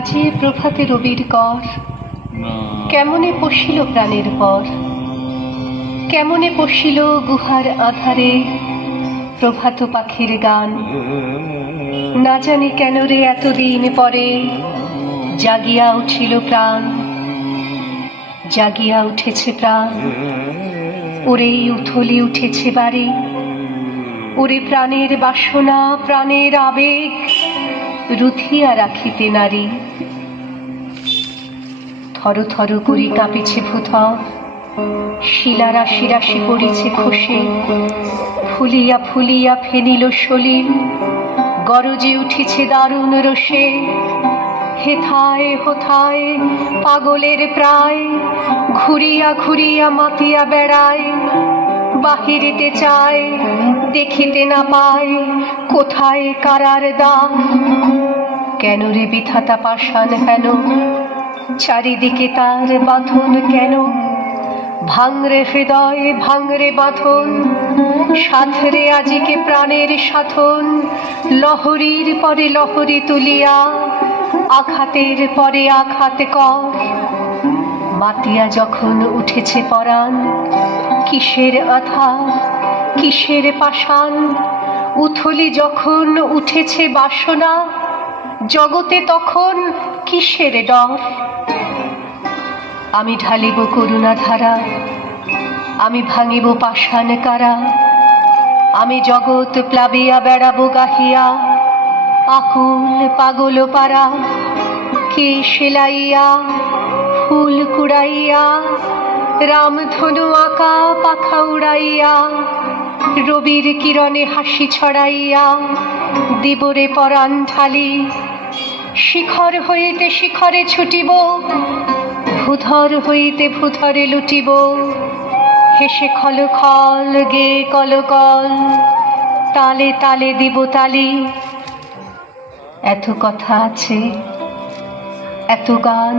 বাজে প্রভাতে রবির কর, কেমনে পশিল প্রাণের পর, কেমনে পশিল গুহার আধারে প্রভাত পাখির গান। না জানি কেন রে এতদিন পরে জাগিয়া উঠিল প্রাণ, জাগিয়া উঠেছে প্রাণ। ওরেই উথলি উঠেছে বাড়ি, ওরে প্রাণের বাসনা প্রাণের আবেগ রুধিয়া রাখিতে নারী। থর থর করি কাঁপিছে ভূধর, শিলা রাশি রাশি পড়িছে খসে, ফুলিয়া ফুলিয়া ফেনিল সলিল, গরজে উঠিছে দারুণ রোষে। হেথায় হোথায় পাগলের প্রায়, ঘুরিয়া ঘুরিয়া মাতিয়া বেড়ায়। বাহিরেতে চায় দেখিতে না পায়, কোথায় কারার দ্বার। কেন রে বিধাতা পাষাণ হেন, চারিদিকে তার বাঁধন কেন। ভাঙরে হৃদয় ভাঙরে বাঁধন, সাধরে আজিকে প্রাণের সাধন। লহরীর পরে লহরী তুলিয়া, আঘাতের পরে আঘাত কর। মাতিয়া যখন উঠেছে পরাণ, কিসের আধার কিসের পাষাণ। উথলি যখন উঠেছে বাসনা, জগতে তখন কিসের ডর। আমি ঢালিব করুণা ধারা, আমি ভাঙিব পাষাণ কারা। আমি জগৎ প্লাবিয়া বেড়াবো গাহিয়া, আকুল পাগল পারা। কে সেলাইয়া ফুল কুড়াইয়া, রামধনু আঁকা পাখা উড়াইয়া। রবির কিরণে হাসি ছড়াইয়া, দিবরে পরাণ ঢালি। শিখর হইতে শিখরে ছুটিব, ভূধর হইতে ভূধরে লুটিব। হেসে খল খল গে কলকল, তালে তালে দিব তালি। এত কথা আছে, এত গান